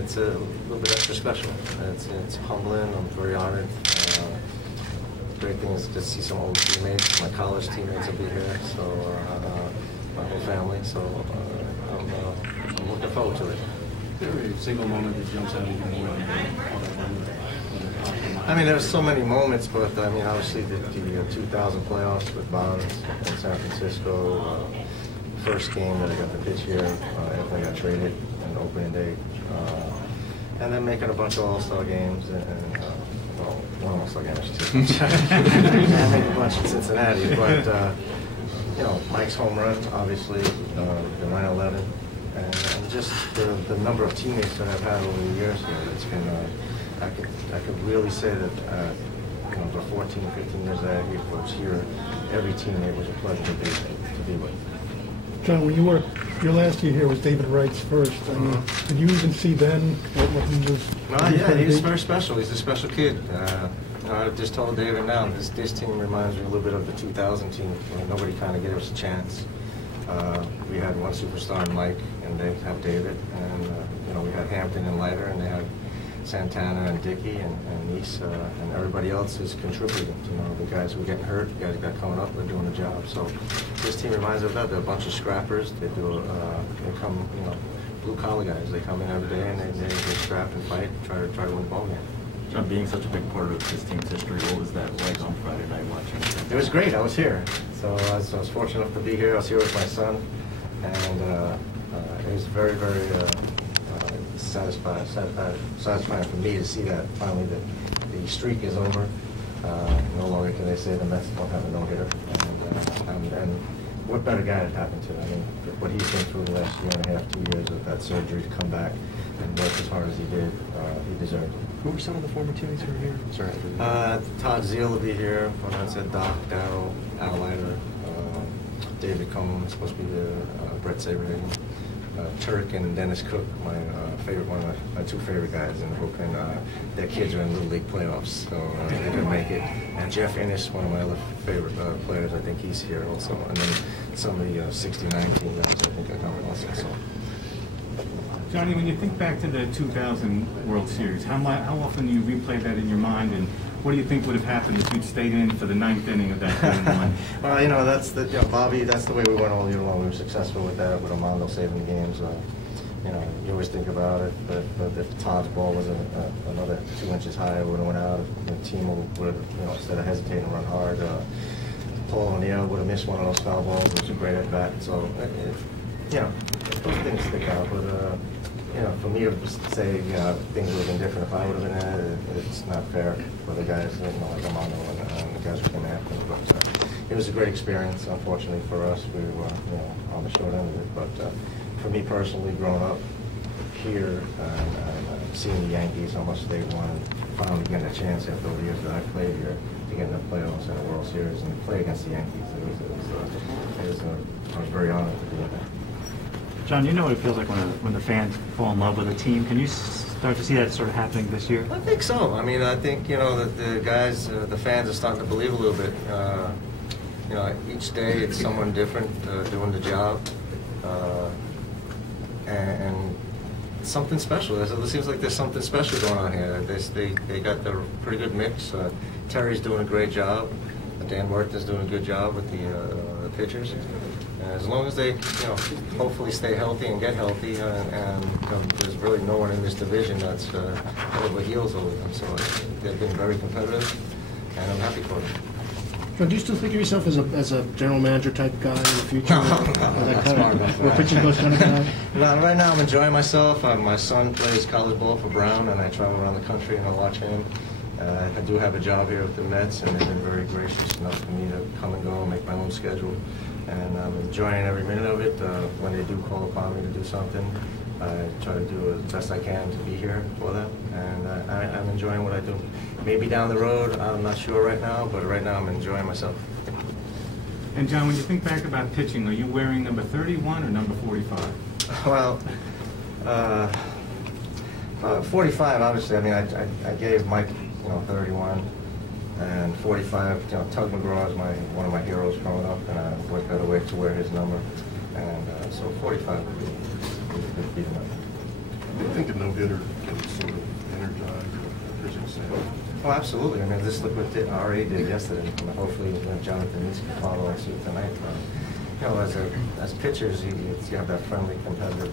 it's a little bit extra special. It's humbling. I'm very honored. Great thing is to see some old teammates. My college teammates will be here, so my whole family. So I'm looking forward to it. Is there a single moment that jumps out at you more than all that moment? I mean, there's so many moments, but I mean, obviously the 2000 playoffs with Bonds in San Francisco, first game that I got to pitch here after I got traded on opening day, and then making a bunch of All-Star games and well, one All-Star game, I should say. I made a bunch in Cincinnati, but you know, Mike's home run, obviously, the 9/11, and just the number of teammates that I've had over the years here. It's been I could really say that you know, the 14, 15 years that I was here, every teammate was a pleasure to be with. John, when you were, your last year here was David Wright's first. I mean, did you even see then what he was? Well, yeah, he's very special. He's a special kid. You know, I just told David now, this team reminds me a little bit of the 2000 team. You know, nobody kind of gave us a chance. We had one superstar in Mike, and they have David, and you know, we had Hampton and Leiter, and they had Santana and Dickey and East, and everybody else is contributing. You know, the guys who are getting hurt, the guys who got coming up, they're doing the job. So this team reminds me of that. They're a bunch of scrappers. They do, they come, you know, blue collar guys. They come in every day and they scrap and fight, try to win the ball game. John, being such a big part of this team's history, what was that like on Friday night watching? It was great. I was here, so I was fortunate enough to be here. I was here with my son, and it was very, very satisfying for me to see that finally that the streak is over. No longer can they say the Mets don't have a no-hitter, and what better guy it happened to? I mean, what he's been through the last year and a half, 2 years with that surgery to come back and work as hard as he did, he deserved it. Who were some of the former teammates who were here? Sorry. Todd Zeal will be here. When I said Doc, Darryl, Al Leiter, David Combs is supposed to be there, Brett Saberhagen, Turk and Dennis Cook, my favorite, one of my two favorite guys in Brooklyn. Their kids are in Little League playoffs, so they didn't make it. And Jeff Ennis, one of my other favorite players, I think he's here also. And then some of the 69 team guys, I think are coming also. So. Johnny, when you think back to the 2000 World Series, how often do you replay that in your mind, and what do you think would have happened if you'd stayed in for the 9th inning of that game one? Well, you know, that's the, you know, Bobby, that's the way we went all year long. We were successful with that, with Armando saving the games. You know, you always think about it, but if Todd's ball was another 2 inches higher, it would have went out. The team would have, you know, instead of hesitating to run hard, Paul O'Neill would have missed one of those foul balls, which was a great at bat. So, you know, those things stick out. But you know, for me to say, you know, things would have been different if I would have been in it, it's not fair for the guys, you know, like Armando and the guys who came after me. But it was a great experience. Unfortunately for us, we were, you know, on the short end of it. But for me personally, growing up here and seeing the Yankees, how much they won, finally getting a chance after all the years that I played here to get in the playoffs and the World Series and play against the Yankees, I was very honored to be in there. John, you know what it feels like when the fans fall in love with a team. Can you start to see that sort of happening this year? I think so. I mean, I think, you know, that the guys, the fans are starting to believe a little bit. You know, each day it's someone different doing the job, and it's something special. It seems like there's something special going on here. They got the pretty good mix. Terry's doing a great job. Dan Werther's doing a good job with the pitchers. As long as they, you know, hopefully stay healthy and get healthy, and you know, there's really no one in this division that's head over heels over them. So they've been very competitive, and I'm happy for them. John, do you still think of yourself as a general manager type guy in the future? Or pitching coach kind of guy? Well, right now I'm enjoying myself. My son plays college ball for Brown, and I travel around the country and I watch him. I do have a job here with the Mets, and they've been very gracious enough for me to come and go and make my own schedule. And I'm enjoying every minute of it. When they do call upon me to do something, I try to do as best I can to be here for them. And I'm enjoying what I do. Maybe down the road, I'm not sure right now, but right now I'm enjoying myself. And John, when you think back about pitching, are you wearing number 31 or number 45? Well, 45, obviously. I mean, I gave Mike, you know, 31. And 45, you know, Tug McGraw is one of my heroes growing up, and I worked out a way to wear his number. And so 45 would be the number. Do you think a no-hitter can sort of energize the pitching staff? Oh, absolutely. I mean, just look what RA did yesterday. Hopefully, Jonathan needs to follow suit tonight. You know, as pitchers, you have that friendly competitive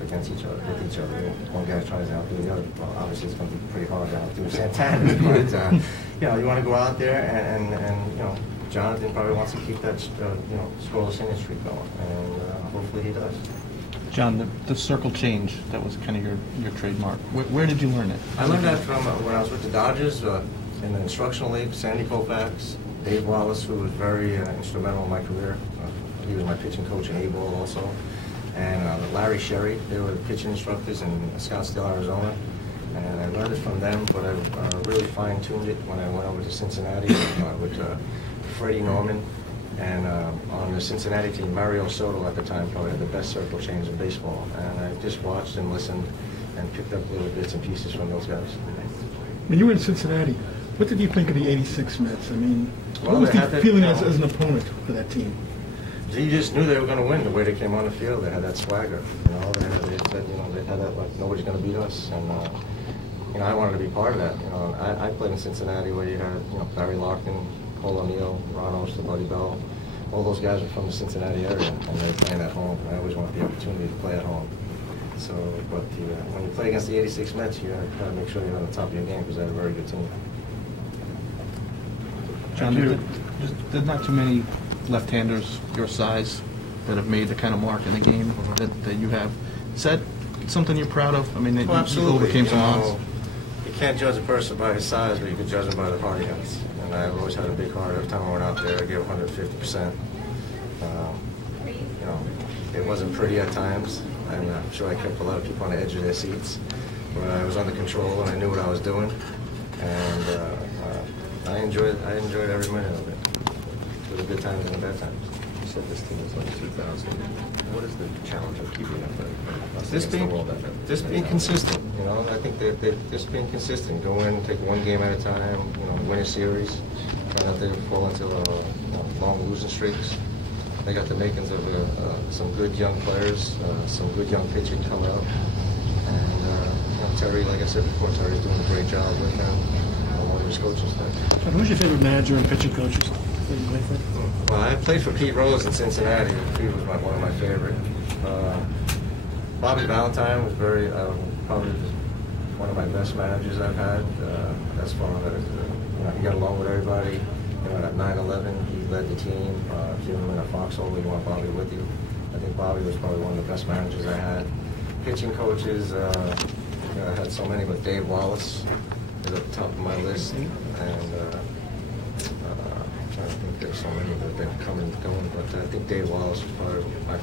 against each other, with each other. One guy tries to outdo the other. Well, obviously, it's going to be pretty hard to outdo Santana. But you know, you want to go out there and you know, Jonathan probably wants to keep that scoreless inning streak going, and hopefully he does. John, the circle change, that was kind of your trademark. Where did you learn it? I learned that from when I was with the Dodgers in the instructional league. Sandy Koufax, Dave Wallace, who was very instrumental in my career. He was my pitching coach in A-ball also. And Larry Sherry, they were the pitching instructors in Scottsdale, Arizona. And I learned it from them, but I really fine-tuned it when I went over to Cincinnati with Freddie Norman. And on the Cincinnati team, Mario Soto at the time probably had the best circle change in baseball. And I just watched and listened and picked up little bits and pieces from those guys. When you were in Cincinnati, what did you think of the '86 Mets? I mean, Well, what was they the had that, feeling as an opponent for that team? You just knew they were going to win the way they came on the field. They had that swagger, you know. They said, you know, they had that like nobody's going to beat us, and you know, I wanted to be part of that. You know, I played in Cincinnati where you had, you know, Barry Larkin, Cole O'Neill, Ron Oster, Buddy Bell. All those guys were from the Cincinnati area, and they were playing at home. And I always wanted the opportunity to play at home. So, but when you play against the '86 Mets, you got to make sure you're on the top of your game because they had a very good team. John, there's not too many left-handers your size that have made the kind of mark in the game that you have. Is that something you're proud of? I mean, that you overcame some odds. You can't judge a person by his size, but you can judge him by the heart he has. And I've always had a big heart. Every time I went out there, I gave 150%. You know, it wasn't pretty at times. I'm sure I kept a lot of people on the edge of their seats, but I was under control and I knew what I was doing. And I enjoyed every minute of it. For the good times and the bad times. You said this team is like 2000. What is the challenge of keeping up that? Just being consistent. You know, I think that just being consistent. Go in, take one game at a time. You know, win a series. Try not to fall into long losing streaks. They got the makings of some good young players, some good young pitching coming up. And you know, Terry, like I said before, Terry's doing a great job with them. One of his coaches there. John, who's your favorite manager and pitching coaches that you played for? Well, I played for Pete Rose in Cincinnati. Pete was one of my favorite. Bobby Valentine was probably one of my best managers I've had. As far as you know, he got along with everybody. You know, at 9/11, he led the team. If you were in a foxhole, you want Bobby with you. I think Bobby was probably one of the best managers I had. Pitching coaches, you know, I had so many, but Dave Wallace is at the top of my list, and I think there's so many that have been coming and going, but I think Dave Wallace was probably my